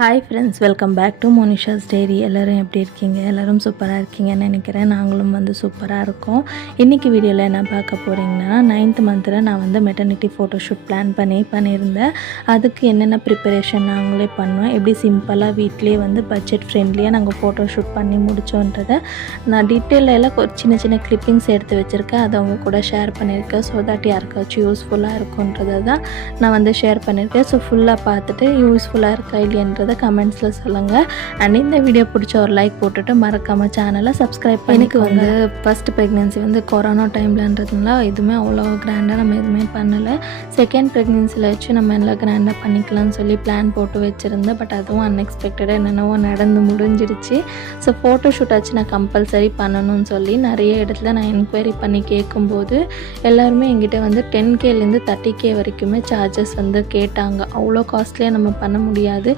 Hi friends, welcome back to Monisha's diary. எல்லோரும் எப்படி இருக்கீங்க? எல்லோரும் சூப்பராக இருக்கீங்கன்னு நினைக்கிறேன். நாங்களும் சூப்பராக இருக்கோம். இன்றைக்கி வீடியோவில் என்ன பார்க்க போகிறீங்கன்னா, 9th மந்தில் நான் மெட்டர்னிட்டி ஃபோட்டோஷூட் பிளான் பண்ணியிருந்தேன். அதுக்கு என்னென்ன ப்ரிப்பரேஷன் நாங்களே பண்ணோம், எப்படி சிம்பிளாக வீட்டிலே பட்ஜெட் ஃப்ரெண்ட்லியாக நாங்கள் ஃபோட்டோஷூட் பண்ணி முடித்தோன்றதை நான் டீட்டெயிலெல்லாம் ஒரு சின்ன சின்ன கிளிப்பிங்ஸ் எடுத்து வச்சுருக்கேன். அதை அவங்க கூட ஷேர் பண்ணியிருக்கேன். ஸோ தட் யாருக்காச்சும் யூஸ்ஃபுல்லாக இருக்குன்றதை தான் நான் ஷேர் பண்ணியிருக்கேன். ஸோ ஃபுல்லாக பார்த்துட்டு யூஸ்ஃபுல்லாக இருக்கா இல்லையன்ற கமெண்ட்ஸில் சொல்லுங்கள். அண்ட் இந்த வீடியோ பிடிச்ச ஒரு லைக் போட்டுட்டு மறக்காமல் சேனலை சப்ஸ்கிரைப் பண்ணி. எனக்கு ஃபஸ்ட் ப்ரெக்னென்சி கொரோனா டைம்லன்றதுனால எதுவுமே அவ்வளோ கிராண்டாக நம்ம எதுவுமே பண்ணலை. செகண்ட் ப்ரெக்னென்சியில் வச்சு நம்ம எல்லாம் கிராண்டாக பண்ணிக்கலாம்னு சொல்லி பிளான் போட்டு வச்சுருந்தேன். பட் அதுவும் அன்எக்ஸ்பெக்டடாக என்னென்னவோ நடந்து முடிஞ்சிருச்சு. ஸோ ஃபோட்டோஷூட் ஆச்சு நான் கம்பல்சரி பண்ணணும்னு சொல்லி நிறைய இடத்துல நான் என்கொயரி பண்ணி கேட்கும்போது எல்லாருமே என்கிட்ட 10Kலேருந்து 30K வரைக்குமே சார்ஜஸ் கேட்டாங்க. அவ்வளோ காஸ்ட்லியாக நம்ம பண்ண முடியாது.